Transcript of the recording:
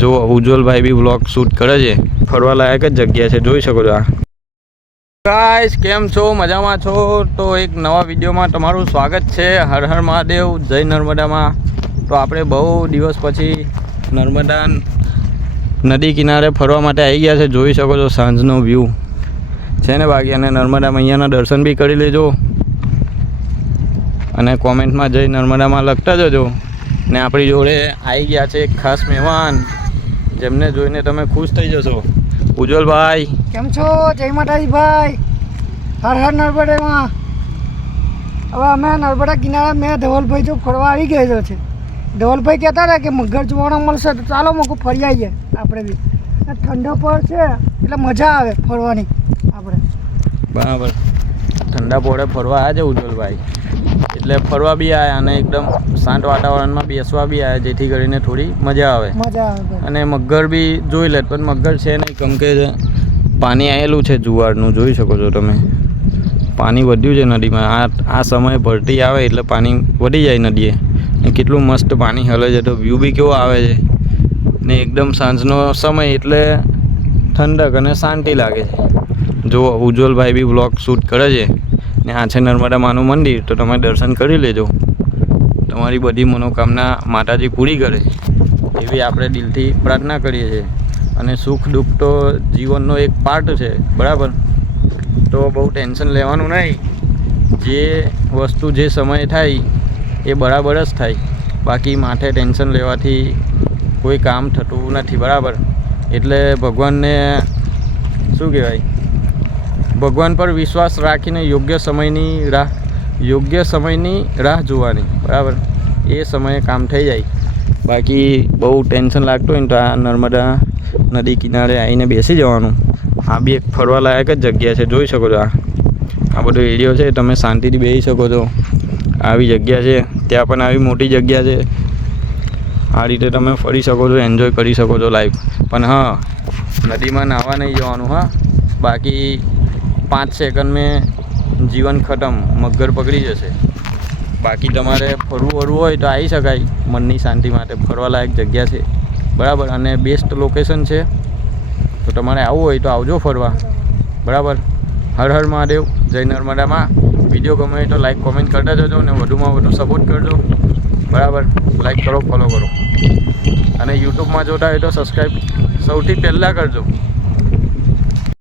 જો ઉજ્જવલભાઈ બી vlog shoot કરે છે. ફરવા લાયક જ જગ્યા છે, જોઈ શકો છો. આ ગાઈસ કેમ છો? મજામાં છો? તો એક નવા વિડીયોમાં તમારું સ્વાગત છે. હર હર મહાદેવ, જય નર્મદામાં. તો આપણે બહુ દિવસ પછી નર્મદા નદી કિનારે ફરવા માટે આવી ગયા છે. જોઈ શકો છો સાંજનો વ્યૂ છે ને બાકી. અને નર્મદામાં અહીંયાના દર્શન બી કરી લેજો અને કોમેન્ટમાં જય નર્મદામાં લખતા જજો. ને આપણી જોડે આવી ગયા છે એક ખાસ મહેમાન, જેમને જોઈને તમે ખુશ થઈ જશો. ઉજ્જવલભાઈ કેમ છો? જય માતાજી ભાઈ, હર હર નર્મદામાં. હવે અમે નર્મદા કિનારે મેં ધવલભાઈ જો ફરવા આવી ગયેલો છે. ધવલભાઈ કહેતા હતા કે મગર જોવાના મળશે તો ચાલો મગર ફરી આવીએ આપણે બી. ઠંડો પર છે એટલે મજા આવે ફરવાની આપણે. બરાબર, ઠંડા પોળે ફરવા આવ્યા છે ઉજ્જવલભાઈ, એટલે ફરવા બી આવ્યા અને એકદમ શાંત વાતાવરણમાં બેસવા બી આવ્યા, જેથી કરીને થોડી મજા આવે. અને મગર બી જોઈ લે, પણ મગર છે નહીં, કેમ કે પાણી આવેલું છે જુવારનું, જોઈ શકો છો તમે. પાણી વધ્યું છે નદીમાં. આ સમયે ભરતી આવે એટલે પાણી વધી જાય નદીએ. કેટલું મસ્ત પાણી હલે છે, તો વ્યૂ બી કેવો આવે છે ને એકદમ સાંજનો સમય એટલે ઠંડક અને શાંતિ લાગે છે. જો ઉજ્જવલભાઈ બી વ્લોગ શૂટ કરે છે ને આ છે નર્મદા માનું મંદિર, તો તમે દર્શન કરી લેજો. તમારી બધી મનોકામના માતાજી પૂરી કરે એવી આપણે દિલથી પ્રાર્થના કરીએ છીએ. અને સુખ દુઃખ તો જીવનનો એક પાર્ટ છે, બરાબર. તો બહુ ટેન્શન લેવાનું નહીં. જે વસ્તુ જે સમયે થાય એ બરાબર જ થાય. બાકી માથે ટેન્શન લેવાથી કોઈ કામ થતું નથી, બરાબર. એટલે ભગવાનને શું કહેવાય, ભગવાન પર વિશ્વાસ રાખીને યોગ્ય સમયની રાહ જોવાની, બરાબર. એ સમયે કામ થઈ જાય. બાકી બહુ ટેન્શન લાગતું હોય ને તો આ નર્મદા નદી કિનારે આવીને બેસી જવાનું. આ બી એક ફરવા લાયક જ જગ્યા છે, જોઈ શકો છો. આ બધો એરિયો છે, તમે શાંતિથી બેસી શકો છો. આવી જગ્યા છે, ત્યાં પણ આવી મોટી જગ્યા છે. આ રીતે તમે ફરી શકો છો, એન્જોય કરી શકો છો લાઈફ. પણ હા, નદીમાં નાહવા નહીં જવાનું. હા, બાકી 5 સેકન્ડ મેં જીવન ખતમ, મગર પકડી જશે. બાકી તમારે ફરવું હોય તો આવી શકાય. મનની શાંતિ માટે ફરવા લાયક જગ્યા છે, બરાબર. અને બેસ્ટ લોકેશન છે, તો તમારે આવવું હોય તો આવજો ફરવા, બરાબર. હર હર મહાદેવ, જય નર્મદામાં. વિડીયો ગમે તો લાઈક કોમેન્ટ કરતા જજો અને વધુમાં વધુ સપોર્ટ કરજો, બરાબર. લાઈક કરો, ફોલો કરો અને યુટ્યુબમાં જોતા હોય તો સબસ્ક્રાઈબ સૌથી પહેલાં કરજો.